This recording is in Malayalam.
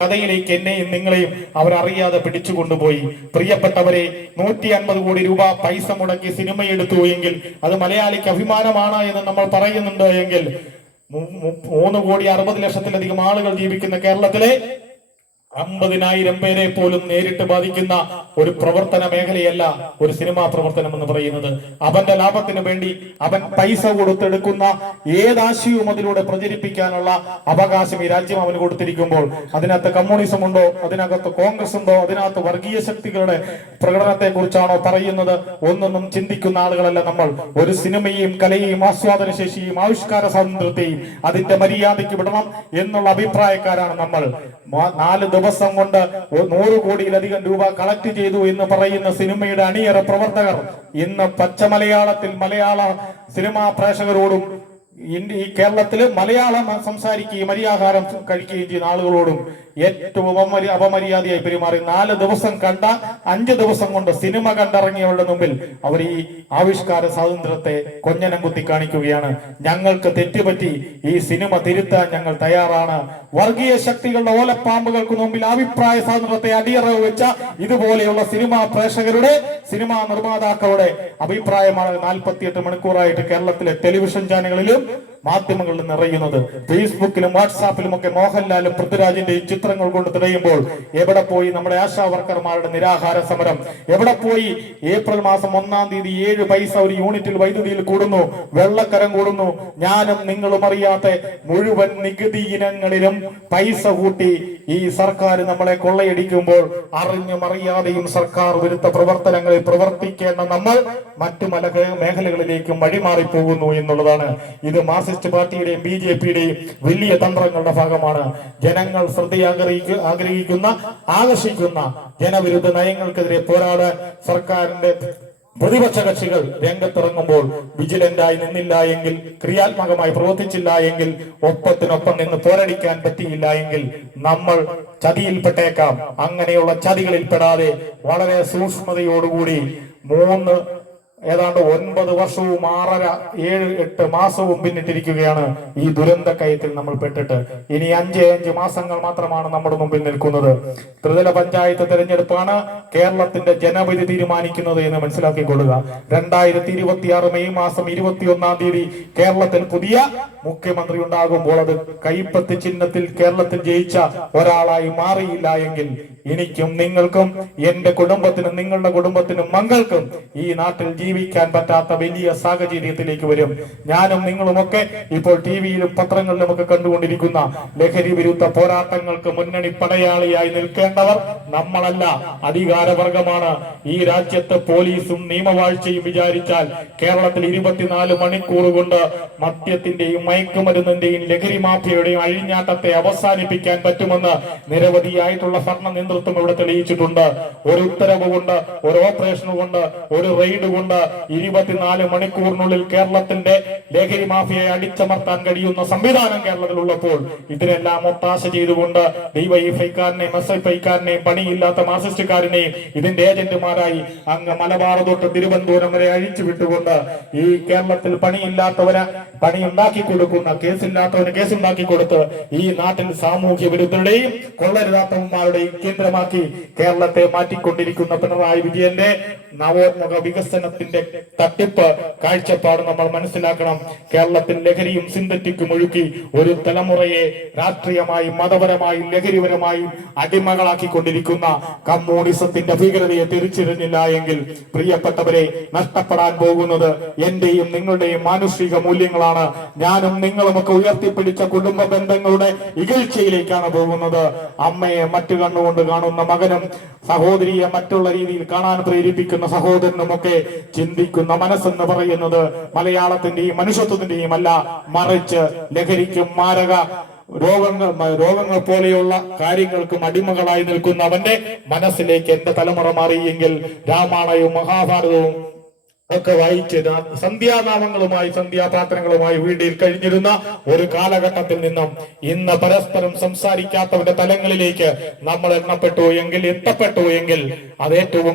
കഥയിലേക്ക് എന്നെയും നിങ്ങളെയും അവരറിയാതെ പിടിച്ചുകൊണ്ടുപോയി. പ്രിയപ്പെട്ടവരെ, 150 കോടി രൂപ പൈസ മുടക്കി സിനിമയെടുത്തു എങ്കിൽ അത് മലയാളിക്ക് അഭിമാനമാണ് എന്ന് നമ്മൾ പറയുന്നുണ്ട് എങ്കിൽ 3,60,00,000-ലധികം ആളുകൾ ജീവിക്കുന്ന കേരളത്തിലെ 50,000 പേരെ പോലും നേരിട്ട് ബാധിക്കുന്ന ഒരു പ്രവർത്തന മേഖലയല്ല ഒരു സിനിമാ പ്രവർത്തനം എന്ന് പറയുന്നത്. അവന്റെ ലാഭത്തിന് വേണ്ടി അവൻ പൈസ കൊടുത്തെടുക്കുന്ന ഏതാശയവും അതിലൂടെ പ്രചരിപ്പിക്കാനുള്ള അവകാശം ഈ രാജ്യം അവന് കൊടുത്തിരിക്കുമ്പോൾ അതിനകത്ത് കമ്മ്യൂണിസം ഉണ്ടോ, അതിനകത്ത് കോൺഗ്രസ് ഉണ്ടോ, അതിനകത്ത് വർഗീയ ശക്തികളുടെ പ്രകടനത്തെ കുറിച്ചാണോ പറയുന്നത് ഒന്നൊന്നും ചിന്തിക്കുന്ന ആളുകളല്ല നമ്മൾ. ഒരു സിനിമയെയും കലയെയും ആസ്വാദന ശേഷിയും ആവിഷ്കാര സ്വാതന്ത്ര്യത്തെയും അതിന്റെ മര്യാദയ്ക്ക് വിടണം എന്നുള്ള അഭിപ്രായക്കാരാണ് നമ്മൾ. 4 ദിവസം കൊണ്ട് 100 കോടിയിലധികം രൂപ കളക്ട് ചെയ്തു എന്ന് പറയുന്ന സിനിമയുടെ അണിയറ പ്രവർത്തകർ ഇന്ന് പച്ച മലയാളത്തിൽ മലയാള സിനിമാ പ്രേക്ഷകരോടും ഈ കേരളത്തില് മലയാളം സംസാരിക്കുകയും അരിയാഹാരം കഴിക്കുകയും ചെയ്യുന്ന ആളുകളോടും ഏറ്റവും അപമര്യാദയായി പെരുമാറി 4 ദിവസം കണ്ട 5 ദിവസം കൊണ്ട് സിനിമ കണ്ടിറങ്ങിയവരുടെ മുമ്പിൽ അവർ ഈ ആവിഷ്കാര സ്വാതന്ത്ര്യത്തെ കൊഞ്ഞനം കുത്തി കാണിക്കുകയാണ്. ഞങ്ങൾക്ക് തെറ്റുപറ്റി, ഈ സിനിമ തിരുത്താൻ ഞങ്ങൾ തയ്യാറാണ്. വർഗീയ ശക്തികളുടെ ഓലപ്പാമ്പുകൾക്ക് മുമ്പിൽ അഭിപ്രായ സ്വാതന്ത്ര്യത്തെ അടിയറവ് വെച്ച ഇതുപോലെയുള്ള സിനിമാ പ്രേക്ഷകരുടെ, സിനിമാ നിർമ്മാതാക്കളുടെ അഭിപ്രായമാണ് 48 മണിക്കൂറായിട്ട് കേരളത്തിലെ ടെലിവിഷൻ ചാനലുകളിലും മാധ്യമങ്ങളിൽ നിറയുന്നത്. ഫേസ്ബുക്കിലും വാട്സാപ്പിലും ഒക്കെ മോഹൻലാലും പൃഥ്വിരാജിന്റെയും ചിത്രങ്ങൾ കൊണ്ട് തിരയുമ്പോൾ എവിടെ പോയി നമ്മുടെ ആശാ വർക്കർമാരുടെ നിരാഹാര സമരം? എവിടെ പോയി ഏപ്രിൽ മാസം 1-ാം തീയതി 7 പൈസ ഒരു യൂണിറ്റിൽ വൈദ്യുതിയിൽ കൂടുന്നു, വെള്ളക്കരം കൂടുന്നു? ഞാനും നിങ്ങളും അറിയാത്ത മുഴുവൻ നികുതി ഇനങ്ങളിലും പൈസ കൂട്ടി ഈ സർക്കാർ നമ്മളെ കൊള്ളയടിക്കുമ്പോൾ അറിഞ്ഞും അറിയാതെയും സർക്കാർ വിരുദ്ധ പ്രവർത്തനങ്ങളിൽ പ്രവർത്തിക്കേണ്ട നമ്മൾ മറ്റു പല മേഖലകളിലേക്കും വഴിമാറിപ്പോകുന്നു എന്നുള്ളതാണ്. ഇത് മാർക്സിസ്റ്റ് പാർട്ടിയുടെയും BJPയുടെയും വലിയ തന്ത്രങ്ങളുടെ ഭാഗമാണ്. ജനങ്ങൾ ആഗ്രഹിക്കുന്ന ആകർഷിക്കുന്ന ജനവിരുദ്ധ നയങ്ങൾക്കെതിരെ പോരാടാൻ സർക്കാരിന്റെ പ്രതിപക്ഷ കക്ഷികൾ രംഗത്തിറങ്ങുമ്പോൾ വിജിലന്റായി നിന്നില്ല എങ്കിൽ, ക്രിയാത്മകമായി പ്രവർത്തിച്ചില്ല എങ്കിൽ, ഒപ്പത്തിനൊപ്പം നിന്ന് പോരടിക്കാൻ പറ്റിയില്ല എങ്കിൽ നമ്മൾ ചതിയിൽപ്പെട്ടേക്കാം. അങ്ങനെയുള്ള ചതികളിൽ പെടാതെ വളരെ സൂക്ഷ്മതയോടുകൂടി ഏതാണ്ട് 9 വർഷവും 6.5-7-8 മാസവും പിന്നിട്ടിരിക്കുകയാണ് ഈ ദുരന്ത കയത്തിൽ നമ്മൾ പെട്ടിട്ട്. ഇനി 5 മാസങ്ങൾ മാത്രമാണ് നമ്മുടെ മുമ്പിൽ നിൽക്കുന്നത്. ത്രിതല പഞ്ചായത്ത് തെരഞ്ഞെടുപ്പാണ് കേരളത്തിന്റെ ജനവിധി തീരുമാനിക്കുന്നത് എന്ന് മനസ്സിലാക്കിക്കൊള്ളുക. 2026 മെയ് മാസം 21-ാം തീയതി കേരളത്തിൽ പുതിയ മുഖ്യമന്ത്രി ഉണ്ടാകുമ്പോൾ അത് കൈപ്പത്തി ചിഹ്നത്തിൽ കേരളത്തിൽ ജയിച്ച ഒരാളായി മാറിയില്ല എങ്കിൽ എനിക്കും നിങ്ങൾക്കും, എന്റെ കുടുംബത്തിനും നിങ്ങളുടെ കുടുംബത്തിനും മക്കൾക്കും ഈ നാട്ടിൽ ജീവിക്കാൻ പറ്റാത്ത വലിയ സാഹചര്യത്തിലേക്ക് വരും. ഞാനും നിങ്ങളുമൊക്കെ ഇപ്പോൾ ടിവിയിലും പത്രങ്ങളിലും ഒക്കെ കണ്ടുകൊണ്ടിരിക്കുന്ന ലഹരി വിരുദ്ധ പോരാട്ടങ്ങൾക്ക് മുന്നണി പടയാളിയായി നിൽക്കേണ്ടവർ നമ്മളല്ല, അധികാരവർഗമാണ്. ഈ രാജ്യത്ത് പോലീസും നിയമവാഴ്ചയും വിചാരിച്ചാൽ കേരളത്തിൽ 24 മണിക്കൂർ കൊണ്ട് മദ്യത്തിന്റെയും മയക്കുമരുന്നിന്റെയും ലഹരി മാഫിയയുടെയും അഴിഞ്ഞാട്ടത്തെ അവസാനിപ്പിക്കാൻ പറ്റുമെന്ന് നിരവധിയായിട്ടുള്ള ഭരണ നേതൃത്വം ഇവിടെ തെളിയിച്ചിട്ടുണ്ട്. ഒരു ഉത്തരവ് കൊണ്ട്, ഒരു ഓപ്പറേഷൻ കൊണ്ട്, ഒരു റെയ്ഡ് കൊണ്ട് 24 മണിക്കൂറിനുള്ളിൽ കേരളത്തിന്റെ ലഹരി മാഫിയയെ അടിച്ചമർത്താൻ കഴിയുന്ന സംവിധാനം കേരളത്തിലുള്ളപ്പോൾ ഇതിനെല്ലാം ഒത്താശ ചെയ്തുകൊണ്ട് ഡിവൈഎഫ്ഐക്കാരനെയും SFIക്കാരനെയും പണിയില്ലാത്ത മാർക്സിസ്റ്റുകാരനെയും ഇതിന്റെ ഏജന്റുമാരായി അങ്ങ് മലബാർ തൊട്ട് തിരുവനന്തപുരം വരെ അഴിച്ചു വിട്ടുകൊണ്ട് ഈ കേരളത്തിൽ പണിയില്ലാത്തവന് പണി ഉണ്ടാക്കി കൊടുക്കുന്ന, കേസില്ലാത്തവന് കേസുണ്ടാക്കി കൊടുത്ത് ഈ നാട്ടിൽ സാമൂഹ്യ വിരുദ്ധരുടെയും കൊള്ളരുതാത്തവന്മാരുടെയും കേന്ദ്രമാക്കി കേരളത്തെ മാറ്റിക്കൊണ്ടിരിക്കുന്ന പിണറായി വിജയന്റെ നവോന്മുഖ വികസനത്തിന്റെ തട്ടിപ്പ് കാഴ്ചപ്പാട് നമ്മൾ മനസ്സിലാക്കണം. കേരളത്തിൽ ലഹരിയും സിന്തറ്റിക്കും ഒഴുക്കി ഒരു തലമുറയെ രാഷ്ട്രീയമായും മതപരമായും ലഹരിപരമായും അടിമകളാക്കിക്കൊണ്ടിരിക്കുന്ന കമ്മ്യൂണിസത്തിന്റെ ഭീകരതയെ തിരിച്ചറിഞ്ഞില്ല എങ്കിൽ പ്രിയപ്പെട്ടവരെ, നഷ്ടപ്പെടാൻ പോകുന്നത് എന്റെയും നിങ്ങളുടെയും മാനുഷിക മൂല്യങ്ങളാണ്. ഞാനും നിങ്ങളുമൊക്കെ ഉയർത്തിപ്പിടിച്ച കുടുംബ ബന്ധങ്ങളുടെ ഇകഴ്ചയിലേക്കാണ് പോകുന്നത്. അമ്മയെ മറ്റു കണ്ണുകൊണ്ട് കാണുന്ന മകനും സഹോദരിയെ മറ്റുള്ള രീതിയിൽ കാണാൻ പ്രേരിപ്പിക്കുന്ന സഹോദരനുമൊക്കെ ചിന്തിക്കുന്ന മനസ്സെന്ന് പറയുന്നത് മലയാളത്തിന്റെയും മനുഷ്യത്വത്തിന്റെയും അല്ല, മറിച്ച് ലഹരിക്കും മാരക രോഗങ്ങൾ പോലെയുള്ള കാര്യങ്ങൾക്കും അടിമകളായി നിൽക്കുന്ന അവന്റെ മനസ്സിലേക്ക് എന്റെ തലമുറ മാറിയെങ്കിൽ രാമായണവും മഹാഭാരതവും ഒക്കെ വായിച്ച് സന്ധ്യാനാമങ്ങളുമായി സന്ധ്യാപാത്രങ്ങളുമായി വീട്ടിൽ കഴിഞ്ഞിരുന്ന ഒരു കാലഘട്ടത്തിൽ നിന്നും ഇന്ന് പരസ്പരം സംസാരിക്കാത്തവരുടെ തലങ്ങളിലേക്ക് നമ്മൾ എത്തപ്പെട്ടു എങ്കിൽ അത് ഏറ്റവും